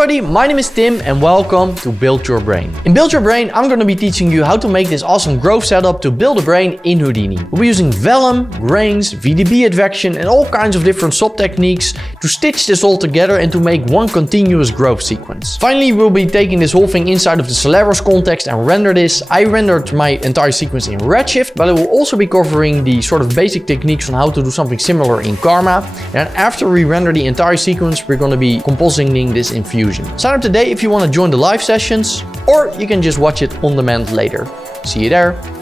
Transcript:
everybody, my name is Tim and welcome to Build Your Brain. In Build Your Brain, I'm going to be teaching you how to make this awesome growth setup to build a brain in Houdini. We'll be using vellum, grains, VDB advection and all kinds of different SOP techniques to stitch this all together and to make one continuous growth sequence. Finally, we'll be taking this whole thing inside of the Solaris context and render this. I rendered my entire sequence in redshift, but I will also be covering the sort of basic techniques on how to do something similar in Karma. And after we render the entire sequence, we're going to be compositing this in Fusion. Sign up today if you want to join the live sessions, or you can just watch it on demand later. See you there.